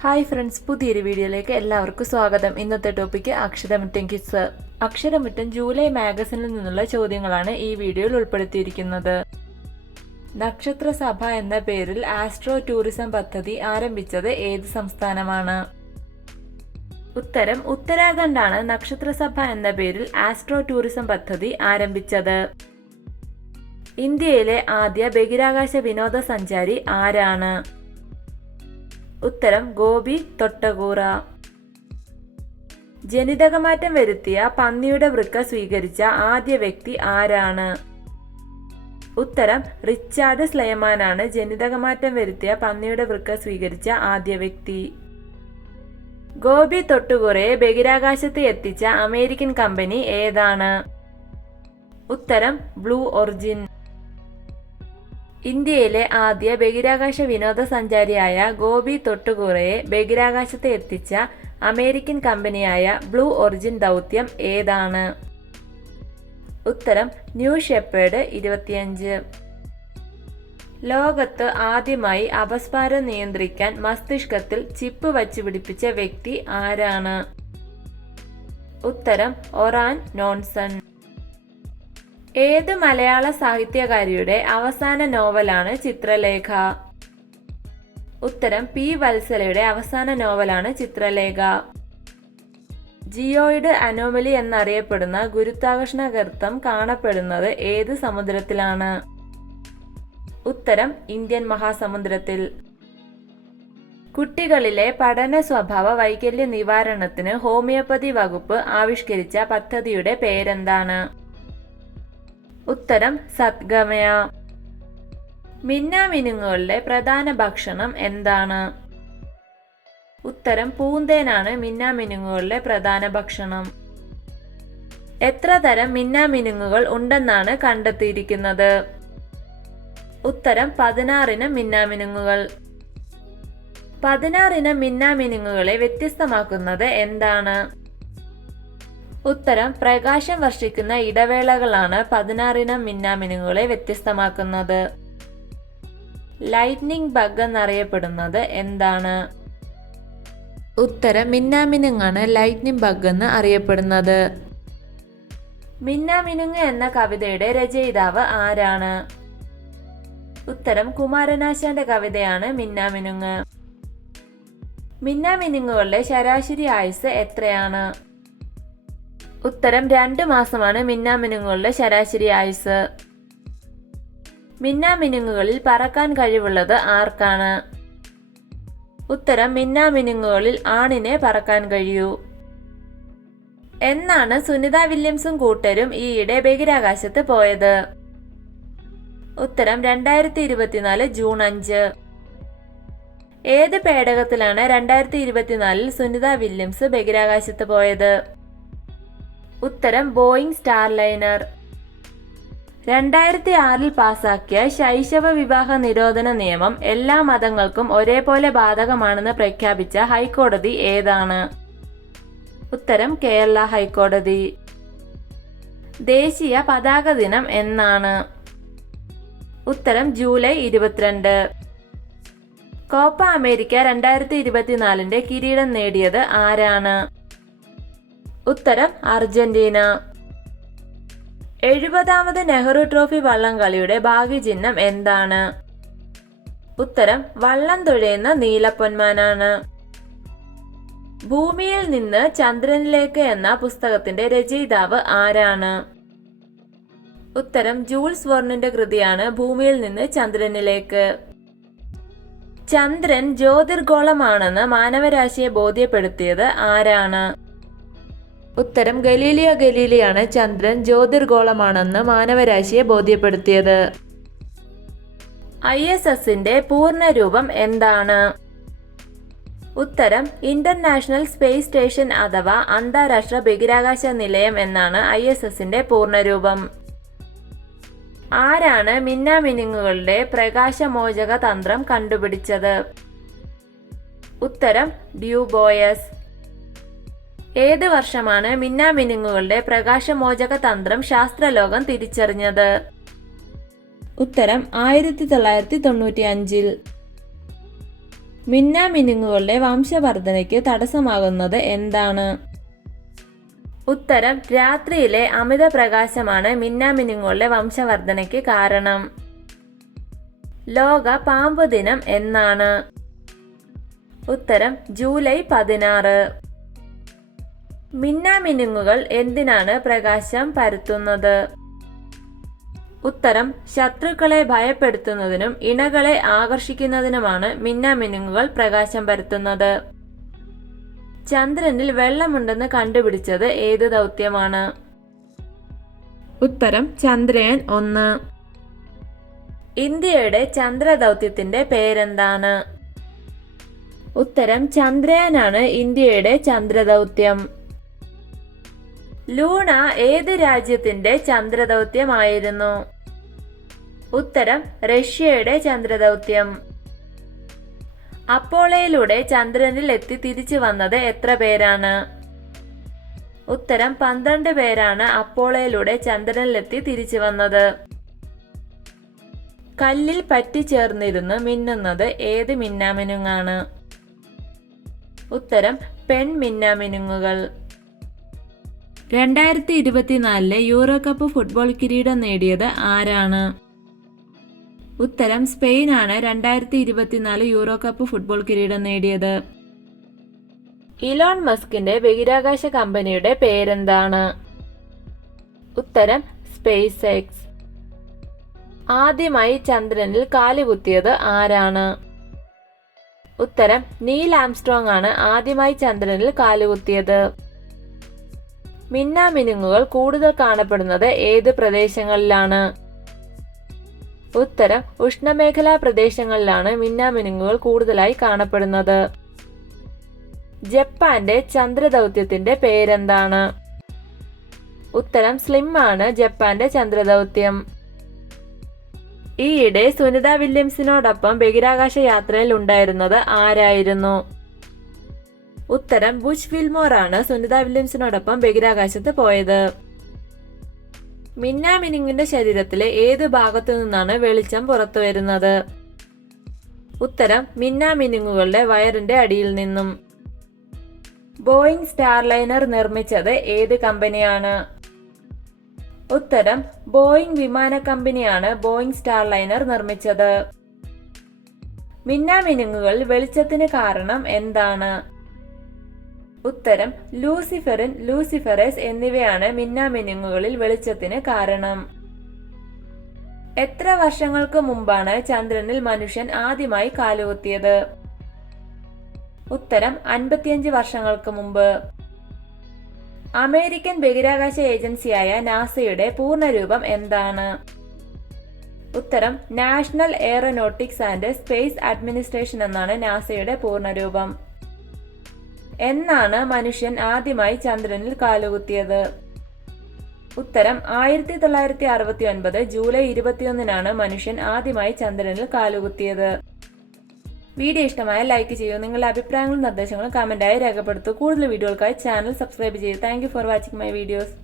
Hi friends, പുതിയൊരു വീഡിയോയിലേക്ക് എല്ലാവർക്കും സ്വാഗതം. ഇന്നത്തെ ടോപ്പിക്ക് അക്ഷരമുറ്റം കിസ്. അക്ഷരമുറ്റം ജൂലൈ മാഗസിനിൽ നിന്നുള്ള ചോദ്യങ്ങളാണ് ഈ വീഡിയോയിൽ ഉൾപ്പെടുത്തിയിരിക്കുന്നത്. നക്ഷത്രസഭ എന്ന പേരിൽ ആസ്ട്രോ ടൂറിസം പദ്ധതി ആരംഭിച്ചത് ഏത് സംസ്ഥാനമാണ്? ഉത്തരം ഉത്തരാഖണ്ഡാണ് നക്ഷത്രസഭ എന്ന പേരിൽ ആസ്ട്രോ ടൂറിസം പദ്ധതി ആരംഭിച്ചത്. ഇന്ത്യയിലെ ആദ്യ ബഹിരാകാശ വിനോദസഞ്ചാരി ആരാണ്? ഉത്തരം ഗോപി തൊട്ടകൂറ. ജനിതകമാറ്റം വരുത്തിയ പന്നിയുടെ വൃക്ക സ്വീകരിച്ച ആദ്യ വ്യക്തി ആരാണ്? ഉത്തരം റിച്ചാർഡ് സ്ലെയമാനാണ് ജനിതകമാറ്റം വരുത്തിയ പന്നിയുടെ വൃക്ക സ്വീകരിച്ച ആദ്യ വ്യക്തി. ഗോപി തൊട്ടുകൂറയെ ബഹിരാകാശത്ത് എത്തിച്ച അമേരിക്കൻ കമ്പനി ഏതാണ്? ഉത്തരം ബ്ലൂ ഒറിജിൻ. ഇന്ത്യയിലെ ആദ്യ ബഹിരാകാശ വിനോദസഞ്ചാരിയായ ഗോപി തൊട്ടുകൂറയെ ബഹിരാകാശത്ത് എത്തിച്ച അമേരിക്കൻ കമ്പനിയായ ബ്ലൂ ഒറിജിൻ ദൗത്യം ഏതാണ്? ഉത്തരം ന്യൂ ഷെപ്പേർഡ് 25. ലോകത്ത് ആദ്യമായി അപസ്മാരം നിയന്ത്രിക്കാൻ മസ്തിഷ്കത്തിൽ ചിപ്പ് വച്ച് പിടിപ്പിച്ച വ്യക്തി ആരാണ്? ഉത്തരം ഒറാൻ നോൺസൺ. ഏത് മലയാള സാഹിത്യകാരിയുടെ അവസാന നോവലാണ് ചിത്രലേഖ? ഉത്തരം പി വത്സലയുടെ അവസാന നോവലാണ് ചിത്രലേഖ. ജിയോയിഡ് അനോമലി എന്നറിയപ്പെടുന്ന ഗുരുത്വാകർഷണ ഗർത്തം കാണപ്പെടുന്നത് ഏത് സമുദ്രത്തിലാണ്? ഉത്തരം ഇന്ത്യൻ മഹാസമുദ്രത്തിൽ. കുട്ടികളിലെ പഠന സ്വഭാവ വൈകല്യ നിവാരണത്തിന് ഹോമിയോപ്പതി വകുപ്പ് ആവിഷ്കരിച്ച പദ്ധതിയുടെ പേരെന്താണ്? ഉത്തരം സദ്ഗമയ. മിന്നാമിനുങ്ങുകളുടെ പ്രധാന ഭക്ഷണം എന്താണ്? ഉത്തരം പൂന്തേനാണ് മിന്നാമിനുങ്ങുകളുടെ പ്രധാന ഭക്ഷണം. എത്ര തരം മിന്നാമിനുങ്ങുകൾ ഉണ്ടെന്നാണ് കണ്ടെത്തിയിരിക്കുന്നത്? ഉത്തരം 16 ഇനം മിന്നാമിനുങ്ങുകൾ. 16 ഇനം മിന്നാമിനുങ്ങുകളെ വ്യത്യസ്തമാക്കുന്നത് എന്താണ്? ഉത്തരം പ്രകാശം വർഷിക്കുന്ന ഇടവേളകളാണ് 16 ഇനം മിന്നാമിനുങ്ങുകളെ വ്യത്യസ്തമാക്കുന്നത്. ലൈറ്റ്നിംഗ് ബഗ് എന്നറിയപ്പെടുന്നത് എന്താണ്? ഉത്തരം മിന്നാമിനുങ്ങാണ് ലൈറ്റ്നിംഗ് ബഗ് എന്ന് അറിയപ്പെടുന്നത്. മിന്നാമിനുങ്ങ് എന്ന കവിതയുടെ രചയിതാവ് ആരാണ്? ഉത്തരം കുമാരനാശാന്റെ കവിതയാണ് മിന്നാമിനുങ്ങ്. മിന്നാമിനുങ്ങുകളുടെ ശരാശരി ആയുസ് എത്രയാണ്? ഉത്തരം 2 മാസമാണ് മിന്നാമിനുങ്ങുകളുടെ ശരാശരി ആയുസ്. മിന്നാമിനുങ്ങുകളിൽ പറക്കാൻ കഴിവുള്ളത് ആർക്കാണ്? ഉത്തരം മിന്നാമിനുങ്ങുകളിൽ ആണിനെ പറക്കാൻ കഴിയൂ. എന്നാണ് സുനിത വില്യംസും കൂട്ടരും ഈയിടെ ബഹിരാകാശത്ത് പോയത്? ഉത്തരം 2024 ജൂൺ 5. ഏത് പേടകത്തിലാണ് 2024 സുനിത വില്യംസ് ബഹിരാകാശത്ത് പോയത്? ഉത്തരം ബോയിങ് സ്റ്റാർലൈനർ. 2006 പാസാക്കിയ ശൈശവ വിവാഹ നിരോധന നിയമം എല്ലാ മതങ്ങൾക്കും ഒരേപോലെ ബാധകമാണെന്ന് പ്രഖ്യാപിച്ച ഹൈക്കോടതി ഏതാണ്? ഉത്തരം കേരള ഹൈക്കോടതി. ദേശീയ പതാക ദിനം എന്നാണ്? ഉത്തരം ജൂലൈ 22. കോപ്പ അമേരിക്ക 2024 കിരീടം നേടിയത് ആരാണ്? ഉത്തരം അർജന്റീന. 70ാമത് നെഹ്റു ട്രോഫി വള്ളംകളിയുടെ ഭാഗ്യചിഹ്നം എന്താണ്? ഉത്തരം വള്ളം തുഴയുന്ന നീലപ്പൊന്മാനാണ്. ഭൂമിയിൽ നിന്ന് ചന്ദ്രനിലേക്ക് എന്ന പുസ്തകത്തിന്റെ രചയിതാവ് ആരാണ്? ഉത്തരം ജൂൾസ് വെർണിന്റെ കൃതിയാണ് ഭൂമിയിൽ നിന്ന് ചന്ദ്രനിലേക്ക്. ചന്ദ്രൻ ജ്യോതിർഗോളമാണെന്ന് മാനവരാശിയെ ബോധ്യപ്പെടുത്തിയത് ആരാണ്? ഉത്തരം ഗലീലിയോ ഗലീലിയാണ് ചന്ദ്രൻ ജ്യോതിർഗോളമാണെന്ന് മാനവരാശിയെ ബോധ്യപ്പെടുത്തിയത്. ISSന്റെ പൂർണ്ണരൂപം എന്താണ്? ഉത്തരം ഇന്റർനാഷണൽ സ്പേസ് സ്റ്റേഷൻ അഥവാ അന്താരാഷ്ട്ര ബഹിരാകാശ നിലയം എന്നാണ് ISSന്റെ പൂർണ്ണരൂപം. ആരാണ് മിന്നാമിനുങ്ങുകളുടെ പ്രകാശമോചക തന്ത്രം കണ്ടുപിടിച്ചത്? ഉത്തരം ഡ്യൂബോയസ്. ഏത് വർഷമാണ് മിന്നാമിനുങ്ങുകളുടെ പ്രകാശമോചക തന്ത്രം ശാസ്ത്രലോകം തിരിച്ചറിഞ്ഞത്? ഉത്തരം 1995. മിന്നാമിനുങ്ങുകളുടെ വംശവർധനയ്ക്ക് തടസ്സമാകുന്നത് എന്താണ്? ഉത്തരം രാത്രിയിലെ അമിത പ്രകാശമാണ് മിന്നാമിനുങ്ങുകളുടെ വംശവർധനയ്ക്ക് കാരണം. ലോക പാമ്പ് ദിനം എന്നാണ്? ഉത്തരം ജൂലൈ 16. മിന്നാമിനുങ്ങുകൾ എന്തിനാണ് പ്രകാശം പരത്തുന്നത്? ഉത്തരം ശത്രുക്കളെ ഭയപ്പെടുത്തുന്നതിനും ഇണകളെ ആകർഷിക്കുന്നതിനുമാണ് മിന്നാമിനുങ്ങുകൾ പ്രകാശം പരത്തുന്നത്. ചന്ദ്രനിൽ വെള്ളമുണ്ടെന്ന് കണ്ടുപിടിച്ചത് ഏത് ദൗത്യമാണ്? ഉത്തരം ചന്ദ്രയാൻ 1. ഇന്ത്യയുടെ ചന്ദ്രദൗത്യത്തിന്റെ പേരെന്താണ്? ഉത്തരം ചന്ദ്രയാനാണ് ഇന്ത്യയുടെ ചന്ദ്രദൗത്യം. ലൂണ ഏത് രാജ്യത്തിന്റെ ചന്ദ്രദൗത്യമായിരുന്നു? ഉത്തരം റഷ്യയുടെ ചന്ദ്രദൗത്യം. അപ്പോളോയിലൂടെ ചന്ദ്രനിൽ എത്തി തിരിച്ചു വന്നത് എത്ര പേരാണ്? ഉത്തരം 12 പേരാണ് അപ്പോളോയിലൂടെ ചന്ദ്രനിലെത്തി തിരിച്ചു വന്നത്. കല്ലിൽ പറ്റിച്ചേർന്നിരുന്ന് മിന്നുന്നത് ഏത് മിന്നാമിനുങ്ങാണ്? ഉത്തരം പെൺമിന്നാമിനുങ്ങുകൾ. 2024 യൂറോ കപ്പ് ഫുട്ബോൾ കിരീടം നേടിയത് ആരാണ്? ഉത്തരം സ്പെയിനാണ് 2024 യൂറോ കപ്പ് ഫുട്ബോൾ കിരീടം നേടിയത്. ഇലോൺ മസ്കിന്റെ ബഹിരാകാശ കമ്പനിയുടെ പേരെന്താണ്? ഉത്തരം സ്പേസ് എക്സ്. ആദ്യമായി ചന്ദ്രനിൽ കാലുകുത്തിയത് ആരാണ്? ഉത്തരം നീൽ ആംസ്ട്രോങ് ആണ് ആദ്യമായി ചന്ദ്രനിൽ കാലുകുത്തിയത്. മിന്നാമിനുങ്ങുകൾ കൂടുതൽ കാണപ്പെടുന്നത് ഏത് പ്രദേശങ്ങളിലാണ്? ഉത്തരം ഉഷ്ണമേഖലാ പ്രദേശങ്ങളിലാണ് മിന്നാമിനുങ്ങുകൾ കൂടുതലായി കാണപ്പെടുന്നത്. ജപ്പാന്റെ ചന്ദ്രദൗത്യത്തിന്റെ പേരെന്താണ്? ഉത്തരം സ്ലിം ആണ് ജപ്പാന്റെ ചന്ദ്രദൗത്യം. ഈയിടെ സുനിത വില്യംസിനോടൊപ്പം ബഹിരാകാശ യാത്രയിൽ ഉണ്ടായിരുന്നത് ആരായിരുന്നു? ഉത്തരം ബുഷ് വിൽമോർ ആണ് സുനിത വില്യംസിനോടൊപ്പം ബഹിരാകാശത്ത് പോയത്. മിന്നാമിനുങ്ങിന്റെ ശരീരത്തിലെ ഏത് ഭാഗത്തു നിന്നാണ് വെളിച്ചം പുറത്തു വരുന്നത്? ഉത്തരം മിന്നാമിനുങ്ങുകളുടെ വയറിന്റെ അടിയിൽ നിന്നും. ബോയിങ് സ്റ്റാർലൈനർ നിർമ്മിച്ചത് ഏത് കമ്പനിയാണ്? ഉത്തരം ബോയിങ് വിമാന കമ്പനിയാണ് ബോയിങ് സ്റ്റാർലൈനർ നിർമ്മിച്ചത്. മിന്നാമിനുങ്ങുകൾ വെളിച്ചത്തിന് കാരണം എന്താണ്? ഉത്തരം ലൂസിഫെറിൻ, ലൂസിഫെറസ് എന്നിവയാണ് മിന്നാമിനുങ്ങുകളിൽ വെളിച്ചത്തിന് കാരണം. എത്ര വർഷങ്ങൾക്ക് മുമ്പാണ് ചന്ദ്രനിൽ മനുഷ്യൻ ആദ്യമായി കാലുകുത്തിയത്? ഉത്തരം 55 വർഷങ്ങൾക്ക് മുമ്പ്. അമേരിക്കൻ ബഹിരാകാശ ഏജൻസിയായ നാസയുടെ പൂർണ്ണരൂപം എന്താണ്? ഉത്തരം national aeronautics and space administration എന്നാണ് നാസയുടെ പൂർണ്ണരൂപം. എന്നാണ് മനുഷ്യൻ ആദ്യമായി ചന്ദ്രനിൽ കാലുകുത്തിയത്? ഉത്തരം 1969 ജൂലൈ 21 മനുഷ്യൻ ആദ്യമായി ചന്ദ്രനിൽ കാലുകുത്തിയത്. വീഡിയോ ഇഷ്ടമായ ലൈക്ക് ചെയ്യൂ. നിങ്ങളുടെ അഭിപ്രായങ്ങളും നിർദ്ദേശങ്ങളും കമന്റായി രേഖപ്പെടുത്തൂ. കൂടുതൽ വീഡിയോകൾക്കായി ചാനൽ സബ്സ്ക്രൈബ് ചെയ്യൂ. Thank you for watching my videos.